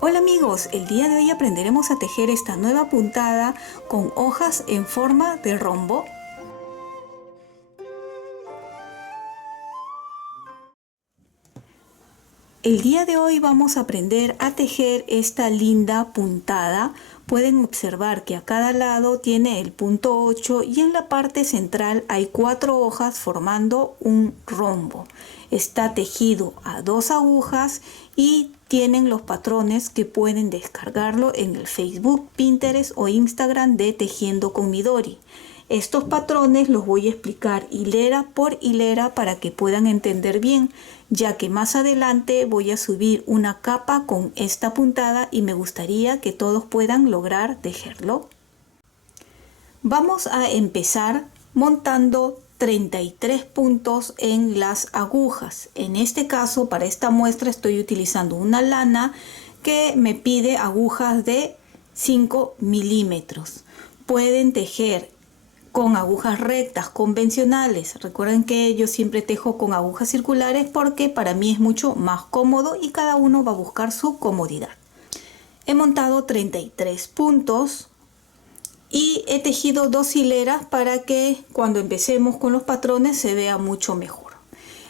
Hola amigos, el día de hoy aprenderemos a tejer esta nueva puntada con hojas en forma de rombo. El día de hoy vamos a aprender a tejer esta linda puntada. Pueden observar que a cada lado tiene el punto 8 y en la parte central hay 4 hojas formando un rombo. Está tejido a 2 agujas y tienen los patrones que pueden descargarlo en el Facebook, Pinterest o Instagram de Tejiendo con Midori. Estos patrones los voy a explicar hilera por hilera para que puedan entender bien, ya que más adelante voy a subir una capa con esta puntada y me gustaría que todos puedan lograr tejerlo. Vamos a empezar montando 33 puntos en las agujas. En este caso, para esta muestra estoy utilizando una lana que me pide agujas de 5 milímetros. Pueden tejer con agujas rectas convencionales. Recuerden que yo siempre tejo con agujas circulares porque para mí es mucho más cómodo y cada uno va a buscar su comodidad. He montado 33 puntos y he tejido 2 hileras para que cuando empecemos con los patrones se vea mucho mejor.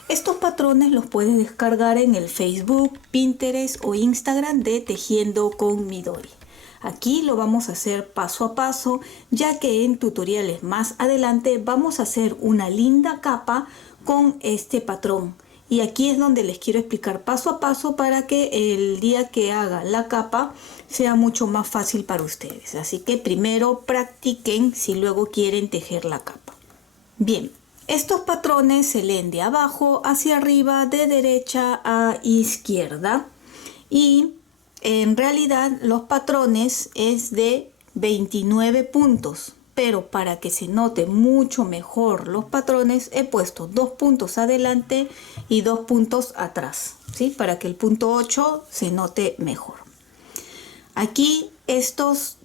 Estos patrones los puedes descargar en el Facebook, Pinterest o Instagram de Tejiendo con Midori. Aquí lo vamos a hacer paso a paso, ya que en tutoriales más adelante vamos a hacer una linda capa con este patrón. Y aquí es donde les quiero explicar paso a paso para que el día que haga la capa sea mucho más fácil para ustedes. Así que primero practiquen si luego quieren tejer la capa. Bien, estos patrones se leen de abajo hacia arriba, de derecha a izquierda. Y en realidad los patrones es de 29 puntos, pero para que se note mucho mejor los patrones he puesto 2 puntos adelante y 2 puntos atrás, ¿sí? Para que el punto 8 se note mejor. Aquí estos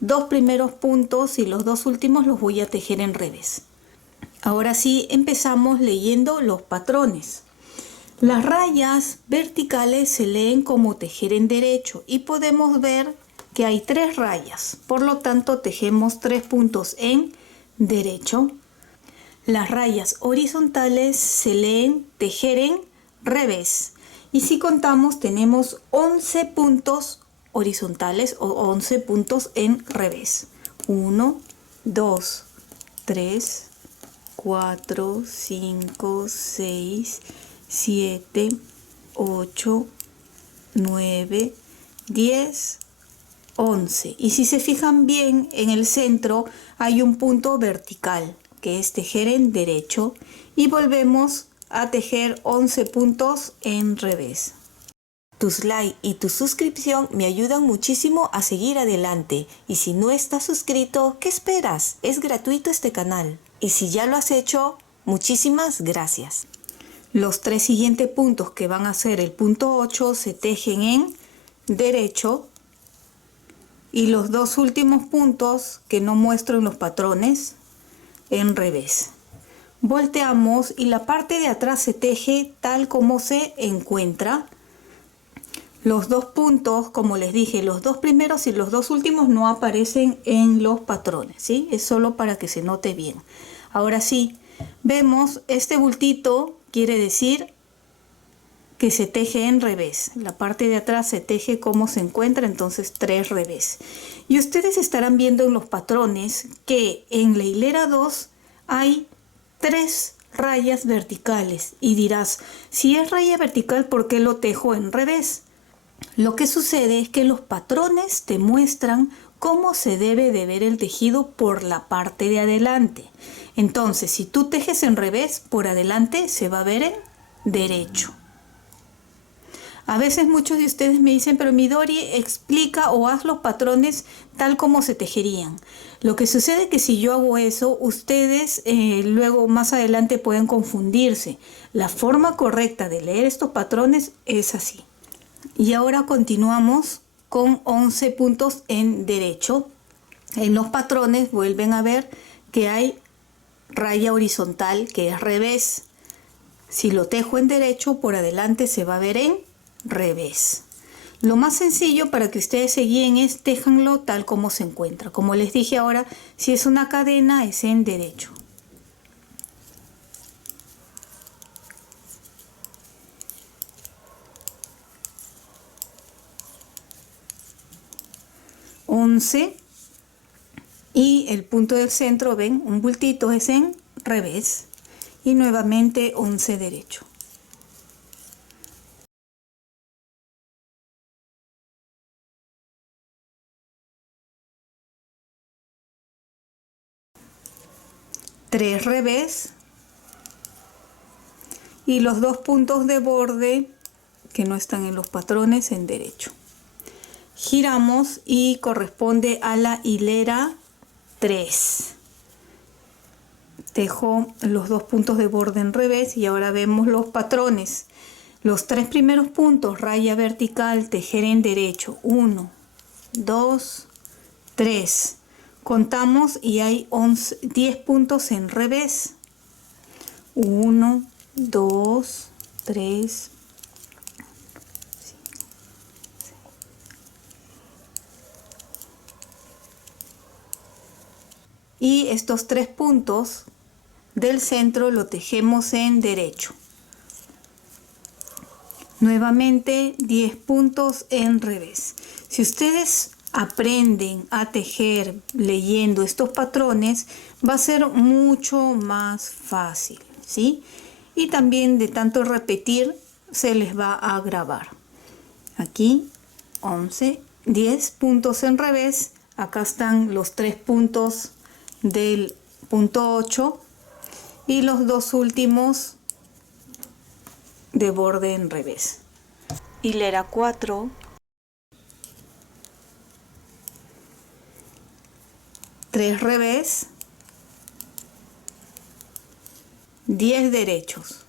2 primeros puntos y los 2 últimos los voy a tejer en revés. Ahora sí empezamos leyendo los patrones. Las rayas verticales se leen como tejer en derecho y podemos ver que hay 3 rayas, por lo tanto tejemos 3 puntos en derecho. Las rayas horizontales se leen tejer en revés y si contamos tenemos 11 puntos horizontales o 11 puntos en revés. 1, 2, 3, 4, 5, 6, 7, 8, 9, 10, 11. Y si se fijan bien, en el centro hay un punto vertical, que es tejer en derecho. Y volvemos a tejer 11 puntos en revés. Tus likes y tu suscripción me ayudan muchísimo a seguir adelante. Y si no estás suscrito, ¿qué esperas? Es gratuito este canal. Y si ya lo has hecho, muchísimas gracias. Los 3 siguientes puntos que van a ser el punto 8 se tejen en derecho y los 2 últimos puntos que no muestro en los patrones en revés. Volteamos y la parte de atrás se teje tal como se encuentra. Los 2 puntos, como les dije, los 2 primeros y los 2 últimos no aparecen en los patrones, ¿sí? Es solo para que se note bien. Ahora sí, vemos este bultito. Quiere decir que se teje en revés. La parte de atrás se teje como se encuentra, entonces 3 revés. Y ustedes estarán viendo en los patrones que en la hilera 2 hay 3 rayas verticales. Y dirás, si es raya vertical, ¿por qué lo tejo en revés? Lo que sucede es que los patrones te muestran cómo se debe de ver el tejido por la parte de adelante. Entonces, si tú tejes en revés, por adelante se va a ver en derecho. A veces muchos de ustedes me dicen, pero Midori, explica o haz los patrones tal como se tejerían. Lo que sucede es que si yo hago eso, ustedes luego más adelante pueden confundirse. La forma correcta de leer estos patrones es así. Y ahora continuamos con 11 puntos en derecho. En los patrones vuelven a ver que hay raya horizontal que es revés. Si lo tejo en derecho, por adelante se va a ver en revés. Lo más sencillo para que ustedes se guíen es téjanlo tal como se encuentra. Como les dije ahora, si es una cadena es en derecho. Y el punto del centro, ven, un bultito es en revés y nuevamente 11 derecho. Tres revés y los dos puntos de borde que no están en los patrones en derecho. Giramos y corresponde a la hilera 3. Tejo los dos puntos de borde en revés y ahora vemos los patrones. Los tres primeros puntos, raya vertical, tejer en derecho. 1, 2, 3. Contamos y hay 10 puntos en revés. 1, 2, 3, y estos 3 puntos del centro lo tejemos en derecho. Nuevamente 10 puntos en revés. Si ustedes aprenden a tejer leyendo estos patrones, va a ser mucho más fácil, ¿sí? Y también de tanto repetir se les va a grabar. Aquí 11, 10 puntos en revés. Acá están los 3 puntos del punto 8 y los dos últimos de borde en revés. Hilera 4, 3 revés, 10 derechos.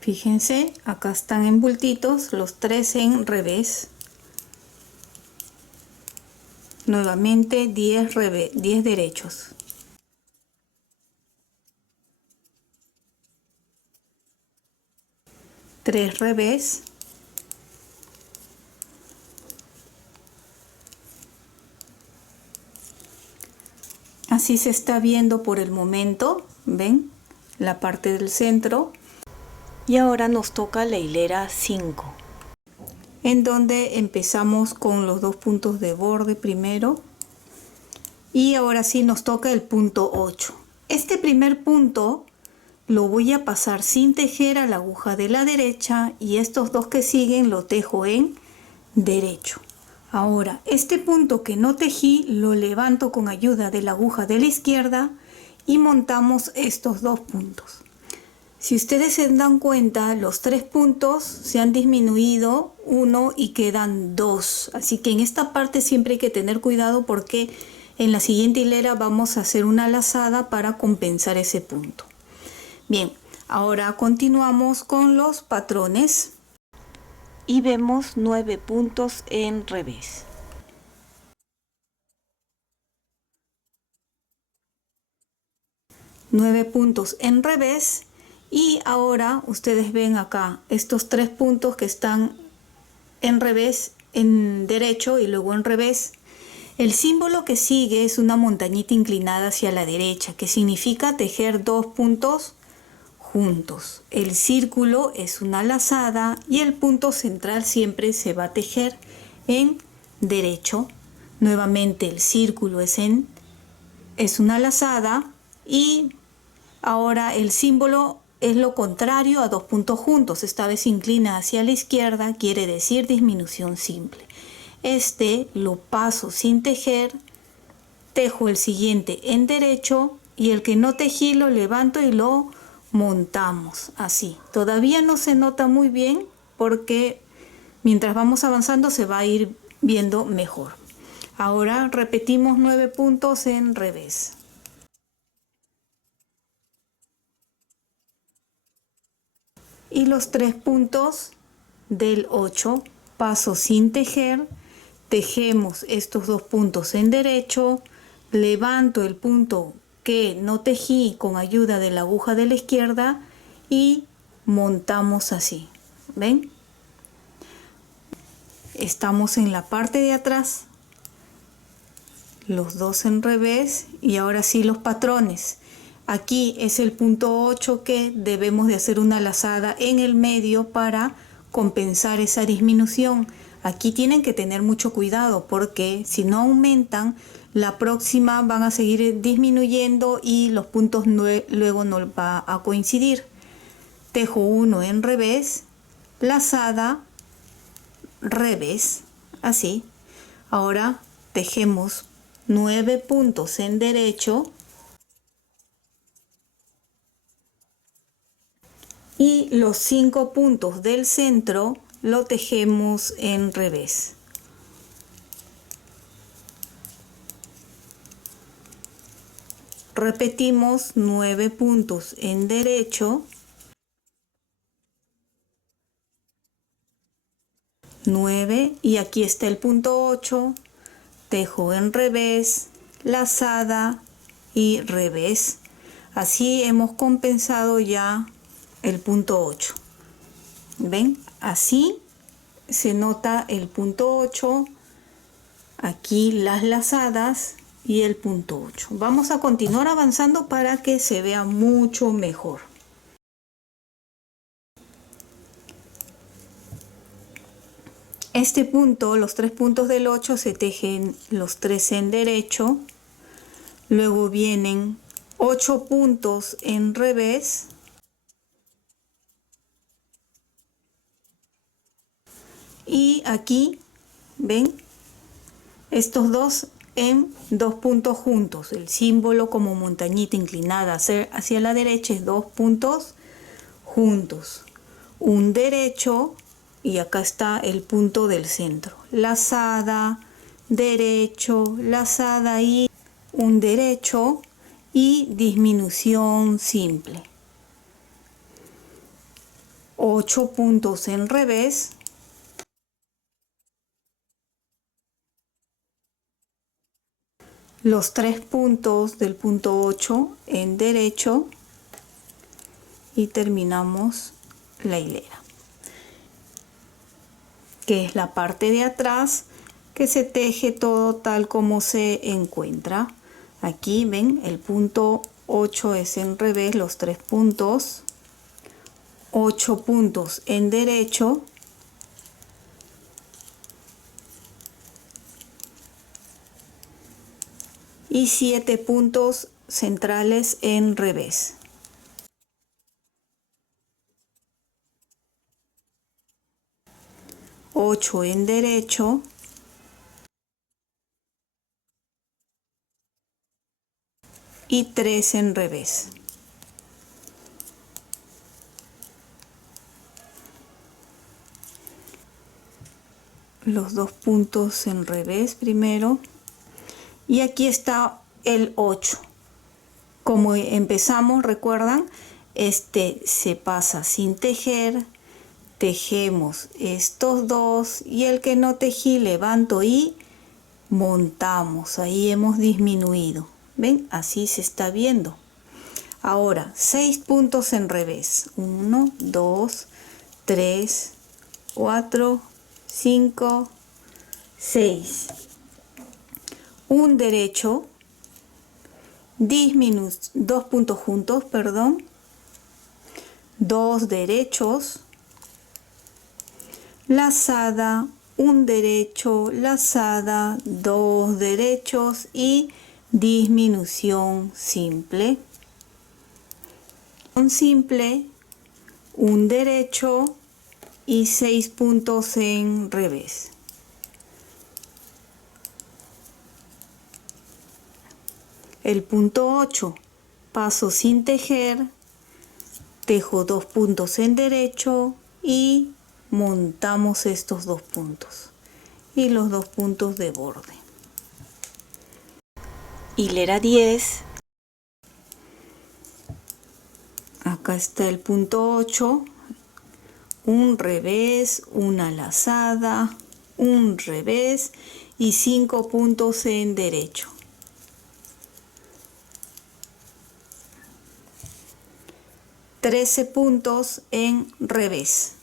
Fíjense, acá están en bultitos los 3 en revés. Nuevamente 10 derechos. Tres revés. Así se está viendo por el momento, ¿ven? La parte del centro. Y ahora nos toca la hilera 5, en donde empezamos con los dos puntos de borde primero y ahora sí nos toca el punto 8. Este primer punto lo voy a pasar sin tejer a la aguja de la derecha y estos dos que siguen lo tejo en derecho. Ahora este punto que no tejí lo levanto con ayuda de la aguja de la izquierda y montamos estos dos puntos. Si ustedes se dan cuenta, los 3 puntos se han disminuido 1 y quedan 2. Así que en esta parte siempre hay que tener cuidado porque en la siguiente hilera vamos a hacer una lazada para compensar ese punto. Bien, ahora continuamos con los patrones y vemos 9 puntos en revés. 9 puntos en revés. Y ahora ustedes ven acá estos 3 puntos que están en revés, en derecho y luego en revés. El símbolo que sigue es una montañita inclinada hacia la derecha, que significa tejer 2 puntos juntos. El círculo es una lazada y el punto central siempre se va a tejer en derecho. Nuevamente el círculo es una lazada y ahora el símbolo es lo contrario a 2 puntos juntos. Esta vez se inclina hacia la izquierda, quiere decir disminución simple. Este lo paso sin tejer, tejo el siguiente en derecho y el que no tejí lo levanto y lo montamos así. Todavía no se nota muy bien porque mientras vamos avanzando se va a ir viendo mejor. Ahora repetimos 9 puntos en revés. Y los 3 puntos del 8 paso sin tejer, tejemos estos 2 puntos en derecho, levanto el punto que no tejí con ayuda de la aguja de la izquierda y montamos así. ¿Ven? Estamos en la parte de atrás, los dos en revés, y ahora sí los patrones. Aquí es el punto 8 que debemos de hacer una lazada en el medio para compensar esa disminución. Aquí tienen que tener mucho cuidado porque si no aumentan, la próxima van a seguir disminuyendo y los puntos luego no va a coincidir. Tejo uno en revés, lazada, revés, así. Ahora tejemos 9 puntos en derecho y los 5 puntos del centro lo tejemos en revés. Repetimos 9 puntos en derecho, 9, y aquí está el punto 8, tejo en revés, lazada y revés. Así hemos compensado ya el punto 8. ¿Ven? Así se nota el punto 8, aquí las lazadas y el punto 8. Vamos a continuar avanzando para que se vea mucho mejor. Este punto, los 3 puntos del 8 se tejen los 3 en derecho, luego vienen 8 puntos en revés, y aquí ven estos dos en 2 puntos juntos. El símbolo como montañita inclinada hacia la derecha es 2 puntos juntos, un derecho, y acá está el punto del centro, lazada, derecho, lazada y un derecho y disminución simple. 8 puntos en revés, los 3 puntos del punto 8 en derecho y terminamos la hilera, que es la parte de atrás que se teje todo tal como se encuentra. Aquí ven, el punto 8 es en revés, los 3 puntos, 8 puntos en derecho, y 7 puntos centrales en revés. Ocho en derecho, y 3 en revés. Los 2 puntos en revés primero, y aquí está el 8. Como empezamos, recuerdan, este se pasa sin tejer, tejemos estos dos y el que no tejí levanto y montamos. Ahí hemos disminuido. ¿Ven? Así se está viendo. Ahora 6 puntos en revés. 1, 2, 3, 4, 5, 6. Un derecho, 2 puntos juntos, perdón, 2 derechos, lazada, un derecho, lazada, 2 derechos y disminución simple. Simple, un derecho y 6 puntos en revés. El punto 8, paso sin tejer, tejo 2 puntos en derecho y montamos estos 2 puntos y los 2 puntos de borde. Hilera 10. Acá está el punto 8, un revés, una lazada, un revés y 5 puntos en derecho. 13 puntos en revés.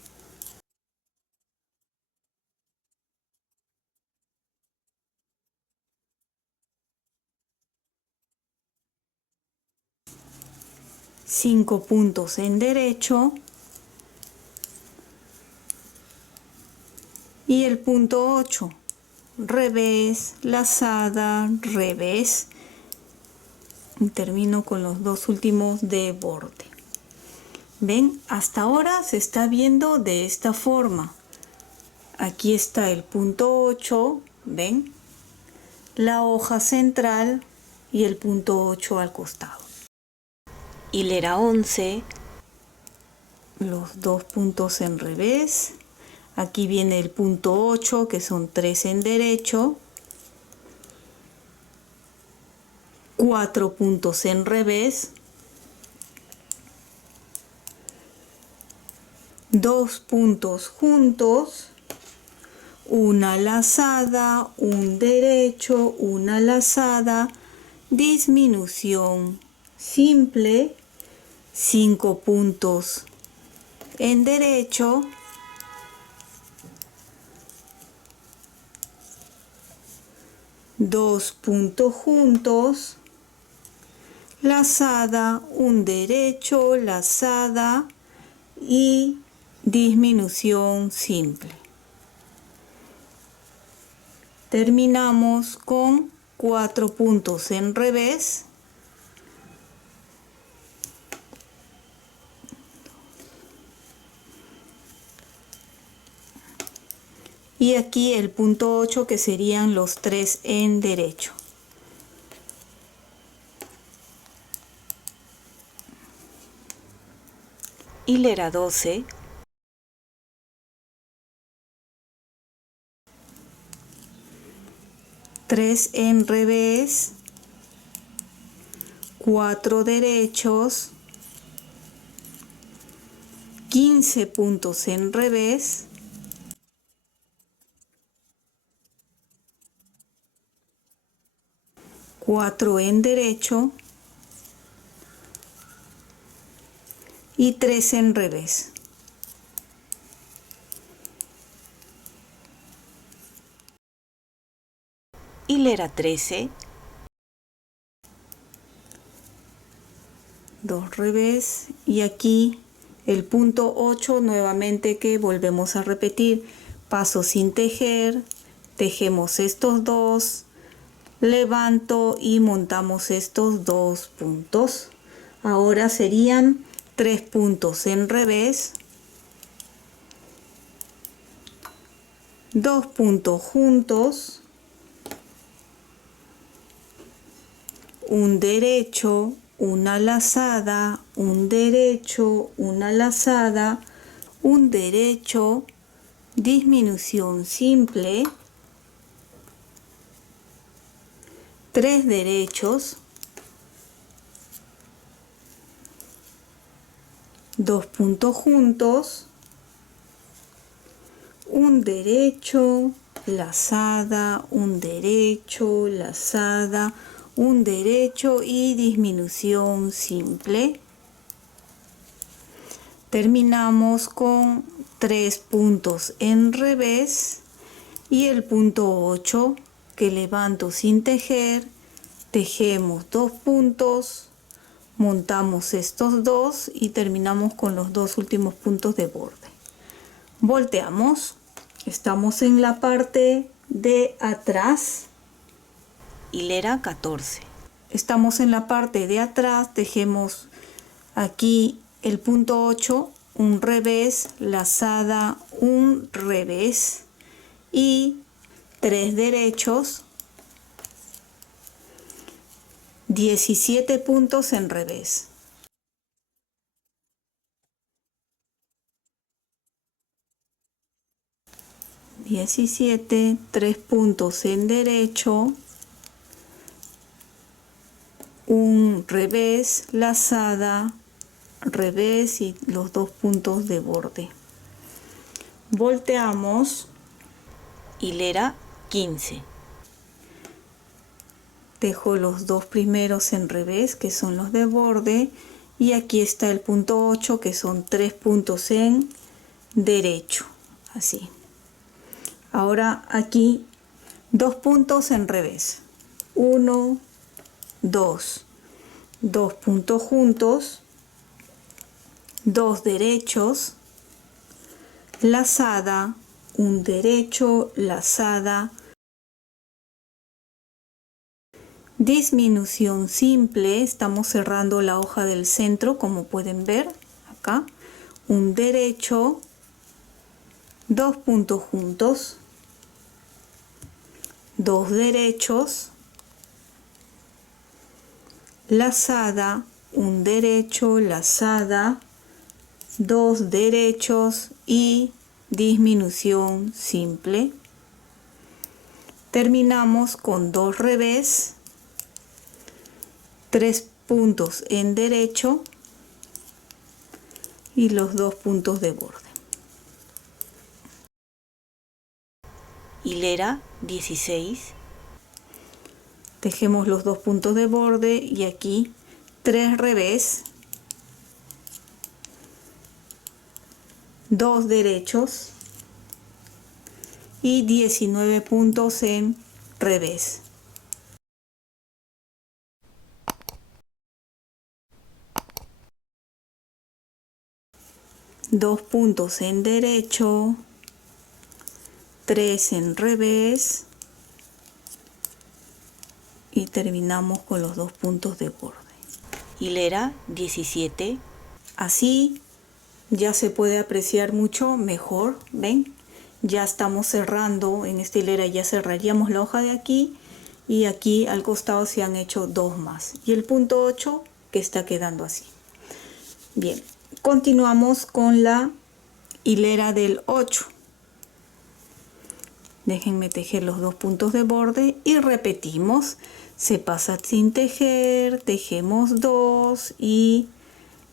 Cinco puntos en derecho y el punto 8, revés, lazada, revés, y termino con los dos últimos de borde. ¿Ven? Hasta ahora se está viendo de esta forma. Aquí está el punto 8, ¿ven? La hoja central y el punto 8 al costado. Hilera 11, los dos puntos en revés. Aquí viene el punto 8, que son 3 en derecho, 4 puntos en revés, 2 puntos juntos, una lazada, un derecho, una lazada, disminución simple, 5 puntos en derecho, 2 puntos juntos, lazada, un derecho, lazada y disminución simple. Terminamos con 4 puntos en revés, y aquí el punto 8, que serían los 3 en derecho. Hilera 12, tres en revés, 4 derechos, 15 puntos en revés, 4 en derecho y 3 en revés. Hilera 13, 2 revés y aquí el punto 8 nuevamente, que volvemos a repetir, paso sin tejer, tejemos estos dos, levanto y montamos estos dos puntos. Ahora serían 3 puntos en revés, 2 puntos juntos, un derecho, una lazada, un derecho, una lazada, un derecho, disminución simple, 3 derechos, 2 puntos juntos, un derecho, lazada, un derecho, lazada, un derecho y disminución simple. Terminamos con 3 puntos en revés y el punto 8, que levanto sin tejer, tejemos 2 puntos, montamos estos dos y terminamos con los dos últimos puntos de borde. Volteamos, estamos en la parte de atrás. Hilera 14. Estamos en la parte de atrás, tejemos aquí el punto 8, un revés, lazada, un revés y 3 derechos, 17 puntos en revés. (17), 3 puntos en derecho, un revés, lazada, revés y los 2 puntos de borde. Volteamos. Hilera 15. Tejo los 2 primeros en revés, que son los de borde, y aquí está el punto 8, que son 3 puntos en derecho, así. Ahora aquí 2 puntos en revés, 1, 2, 2 puntos juntos, 2 derechos, lazada, un derecho, lazada, disminución simple. Estamos cerrando la hoja del centro, como pueden ver acá, un derecho, 2 puntos juntos, 2 derechos, lazada, un derecho, lazada, 2 derechos y disminución simple. Terminamos con 2 revés, 3 puntos en derecho y los 2 puntos de borde. Hilera 16. Tejemos los 2 puntos de borde y aquí 3 revés, 2 derechos y 19 puntos en revés. Dos puntos en derecho, 3 en revés y terminamos con los 2 puntos de borde. Hilera 17. Así ya se puede apreciar mucho mejor, ¿ven? Ya estamos cerrando, en esta hilera ya cerraríamos la hoja de aquí y aquí al costado se han hecho 2 más. Y el punto 8 que está quedando así. Bien, continuamos con la hilera del 8. Déjenme tejer los 2 puntos de borde y repetimos. Se pasa sin tejer, tejemos 2 y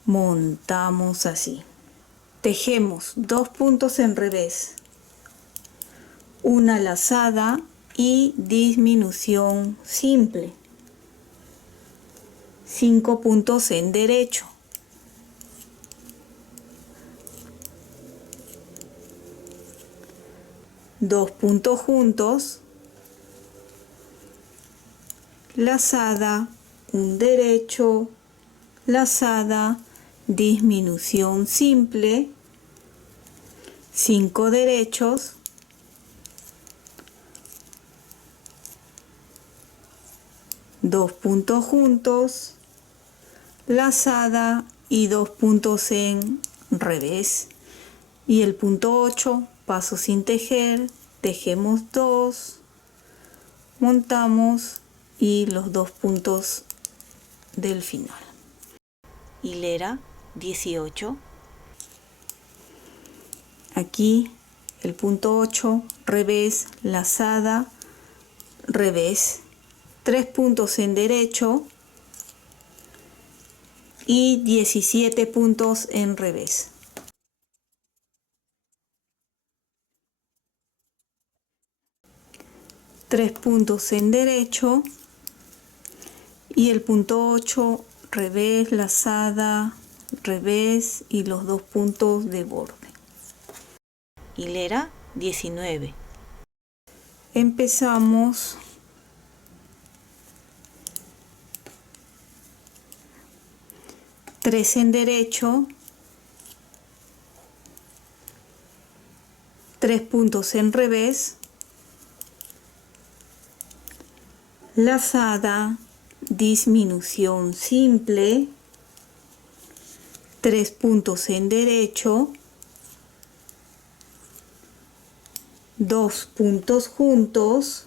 montamos así. Tejemos 2 puntos en revés, una lazada y disminución simple, 5 puntos en derecho, dos puntos juntos, lazada, un derecho, lazada, disminución simple, 5 derechos, dos puntos juntos, lazada y 2 puntos en revés. Y el punto 8, paso sin tejer, tejemos 2, montamos y los 2 puntos del final. Hilera 18. Aquí el punto 8, revés, lazada, revés, 3 puntos en derecho y 17 puntos en revés. Tres puntos en derecho y el punto 8, revés, lazada, revés y los 2 puntos de borde. Hilera 19. Empezamos tres en derecho, 3 puntos en revés, lazada, disminución simple, 3 puntos en derecho, 2 puntos juntos,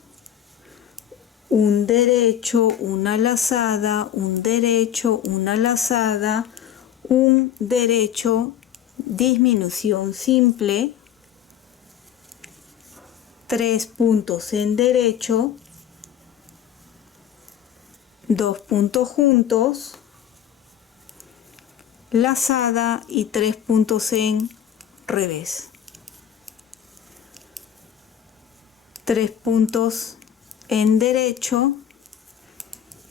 un derecho, una lazada, un derecho, una lazada, un derecho, disminución simple, 3 puntos en derecho, 2 puntos juntos, lazada y 3 puntos en revés. 3 puntos en derecho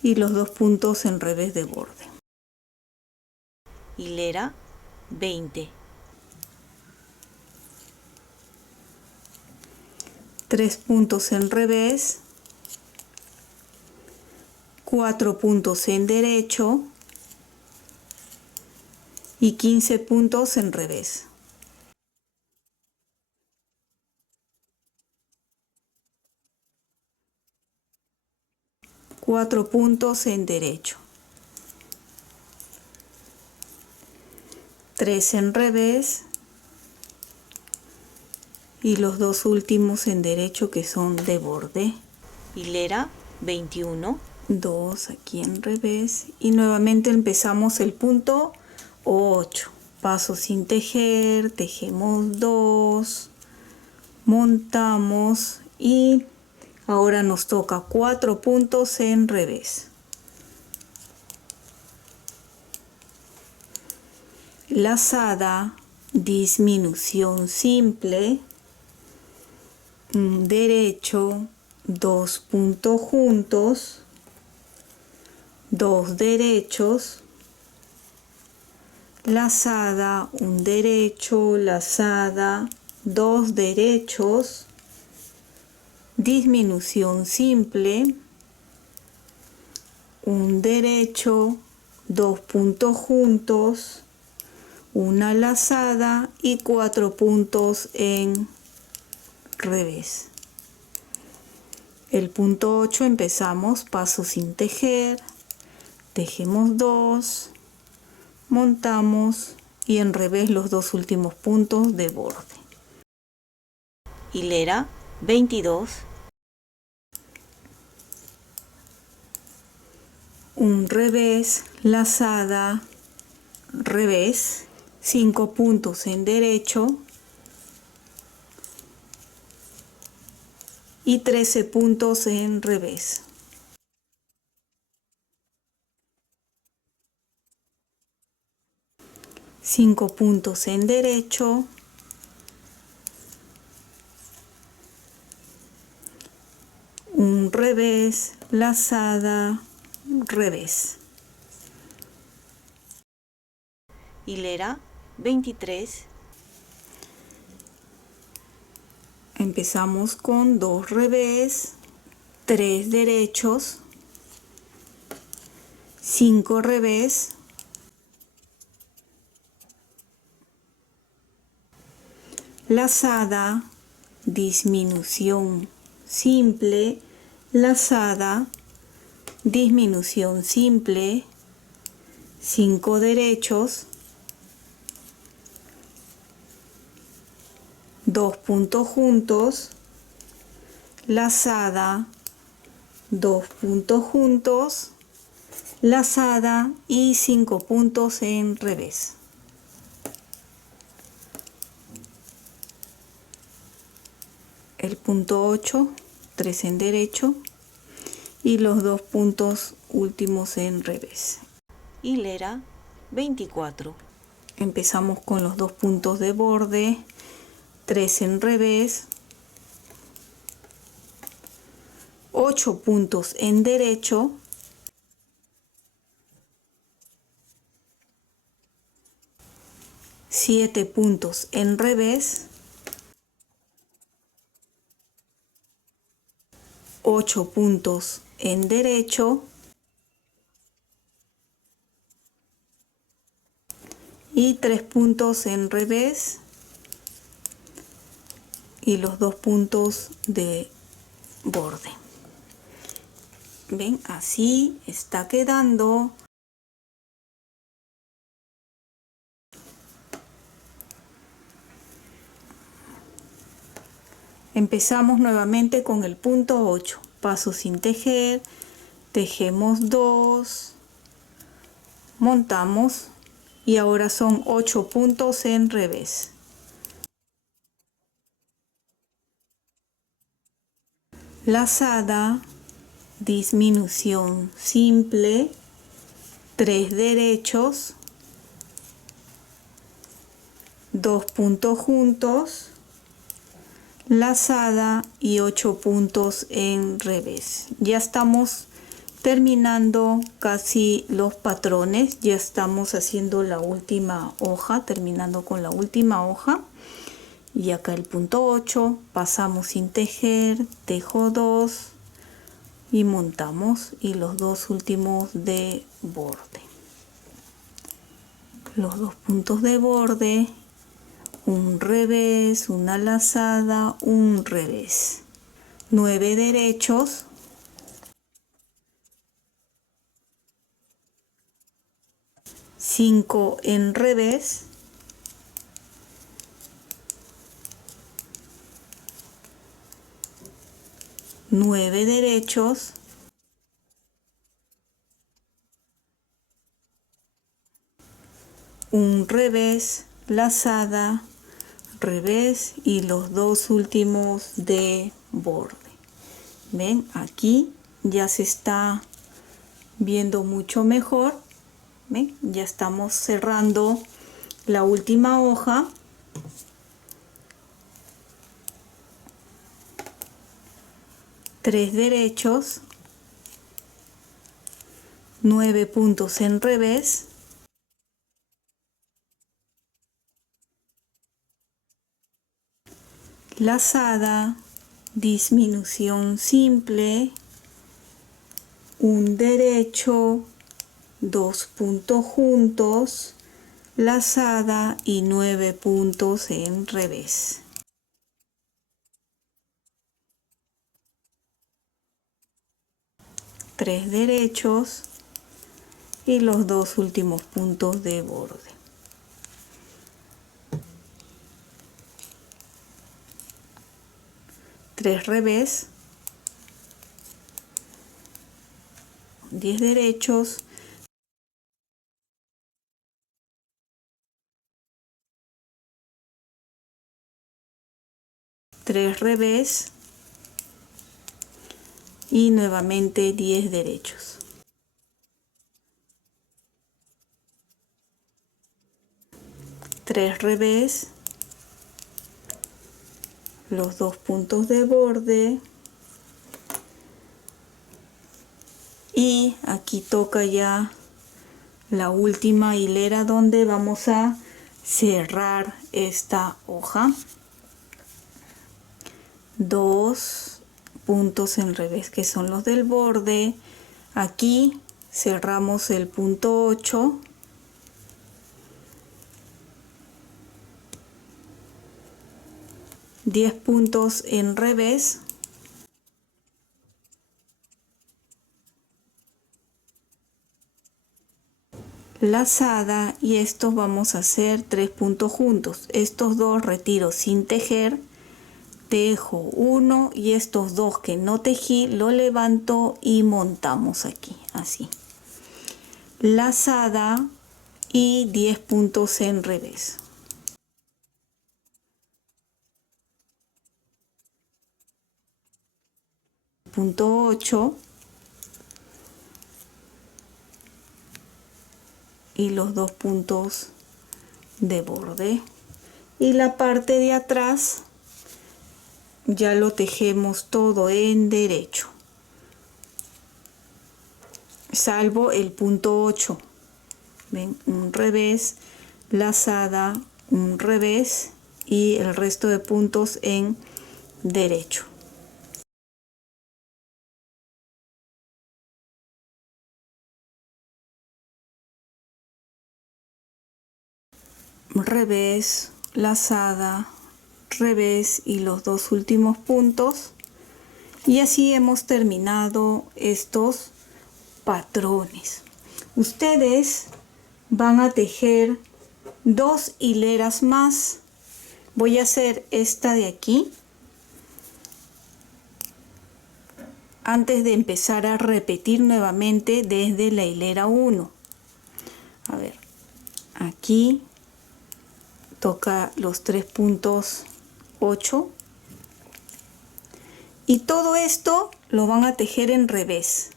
y los 2 puntos en revés de borde. hilera 20. 3 puntos en revés, 4 puntos en derecho y 15 puntos en revés. Cuatro puntos en derecho, 3 en revés y los dos últimos en derecho que son de borde. Hilera 21. 2 aquí en revés y nuevamente empezamos el punto 8. Paso sin tejer, tejemos 2, montamos y ahora nos toca 4 puntos en revés. Lazada, disminución simple, un derecho, 2 puntos juntos, 2 derechos, lazada, un derecho, lazada, 2 derechos, disminución simple, un derecho, 2 puntos juntos, una lazada y 4 puntos en revés. El punto 8 empezamos paso sin tejer, tejemos 2, montamos y en revés los dos últimos puntos de borde. Hilera 22. Un revés, lazada, revés, 5 puntos en derecho y 13 puntos en revés. Cinco puntos en derecho, un revés, lazada, revés. Hilera 23. Empezamos con 2 revés, 3 derechos, 5 revés, lazada, disminución simple, lazada, disminución simple, 5 derechos, 2 puntos juntos, lazada, 2 puntos juntos, lazada y 5 puntos en revés. El punto 8, 3 en derecho y los 2 puntos últimos en revés. Hilera 24. Empezamos con los 2 puntos de borde, 3 en revés, 8 puntos en derecho, 7 puntos en revés, 8 puntos en derecho y 3 puntos en revés y los 2 puntos de borde. Ven, así está quedando. Empezamos nuevamente con el punto 8. Paso sin tejer, tejemos 2, montamos y ahora son 8 puntos en revés. Lazada, disminución simple, 3 derechos, 2 puntos juntos, lazada y 8 puntos en revés. Ya estamos terminando casi los patrones. Ya estamos haciendo la última hoja, terminando con la última hoja. Y acá el punto 8, pasamos sin tejer, tejo 2 y montamos, y los dos últimos de borde. Los dos puntos de borde, un revés, una lazada, un revés. 9 derechos. 5 en revés. 9 derechos. Un revés, lazada, revés y los dos últimos de borde. Ven, aquí ya se está viendo mucho mejor. ¿Ven? Ya estamos cerrando la última hoja. Tres derechos, 9 puntos en revés, lazada, disminución simple, un derecho, 2 puntos juntos, lazada y 9 puntos en revés. Tres derechos y los dos últimos puntos de borde. Tres revés, 10 derechos, tres revés y nuevamente 10 derechos. Tres revés, los dos puntos de borde y aquí toca ya la última hilera donde vamos a cerrar esta hoja. 2 puntos en revés que son los del borde. Aquí cerramos el punto 8. Diez puntos en revés. Lazada, y estos vamos a hacer 3 puntos juntos. Estos dos retiro sin tejer, tejo 1 y estos dos que no tejí lo levanto y montamos aquí así. Lazada y 10 puntos en revés. Punto 8 y los dos puntos de borde, y la parte de atrás ya lo tejemos todo en derecho salvo el punto 8. Ven, un revés, lazada, un revés y el resto de puntos en derecho. Revés, lazada, revés y los dos últimos puntos, y así hemos terminado estos patrones. Ustedes van a tejer 2 hileras más. Voy a hacer esta de aquí antes de empezar a repetir nuevamente desde la hilera 1. A ver, aquí toca los 3 puntos 8 y todo esto lo van a tejer en revés,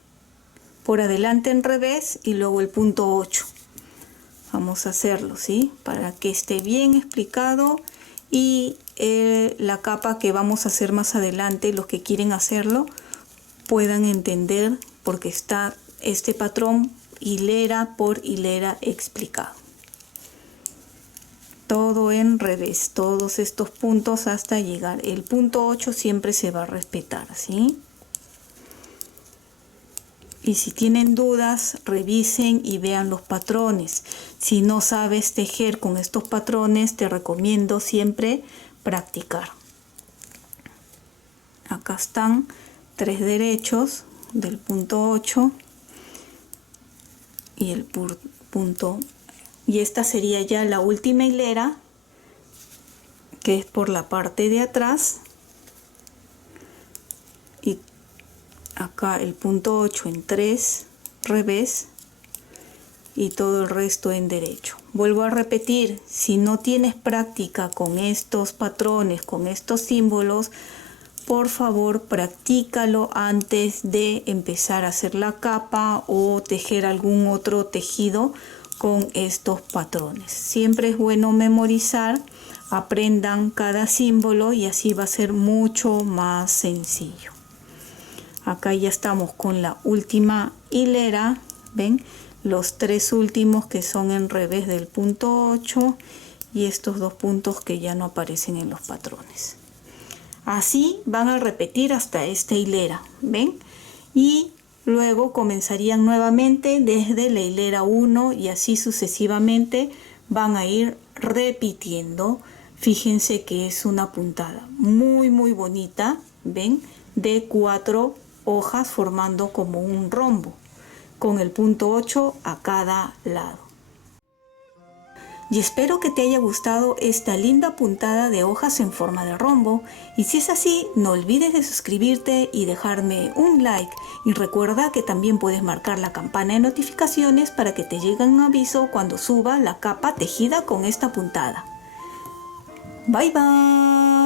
por adelante en revés y luego el punto 8. Vamos a hacerlo, ¿sí? Para que esté bien explicado, y la capa que vamos a hacer más adelante, los que quieren hacerlo puedan entender, porque está este patrón hilera por hilera explicado. Todo en revés, todos estos puntos hasta llegar. El punto 8 siempre se va a respetar, ¿sí? Y si tienen dudas, revisen y vean los patrones. Si no sabes tejer con estos patrones, te recomiendo siempre practicar. Acá están 3 derechos del punto 8 y el punto. Y esta sería ya la última hilera, que es por la parte de atrás. Y acá el punto 8 en 3 revés y todo el resto en derecho. Vuelvo a repetir, si no tienes práctica con estos patrones, con estos símbolos, por favor practícalo antes de empezar a hacer la capa o tejer algún otro tejido con estos patrones. Siempre es bueno memorizar, aprendan cada símbolo y así va a ser mucho más sencillo. Acá ya estamos con la última hilera, ven los 3 últimos que son en revés del punto 8 y estos 2 puntos que ya no aparecen en los patrones. Así van a repetir hasta esta hilera, ven, y luego comenzarían nuevamente desde la hilera 1 y así sucesivamente van a ir repitiendo. Fíjense que es una puntada muy bonita, ven, de 4 hojas formando como un rombo con el punto 8 a cada lado. Y espero que te haya gustado esta linda puntada de hojas en forma de rombo, y si es así, no olvides de suscribirte y dejarme un like, y recuerda que también puedes marcar la campana de notificaciones para que te llegue un aviso cuando suba la capa tejida con esta puntada. Bye bye.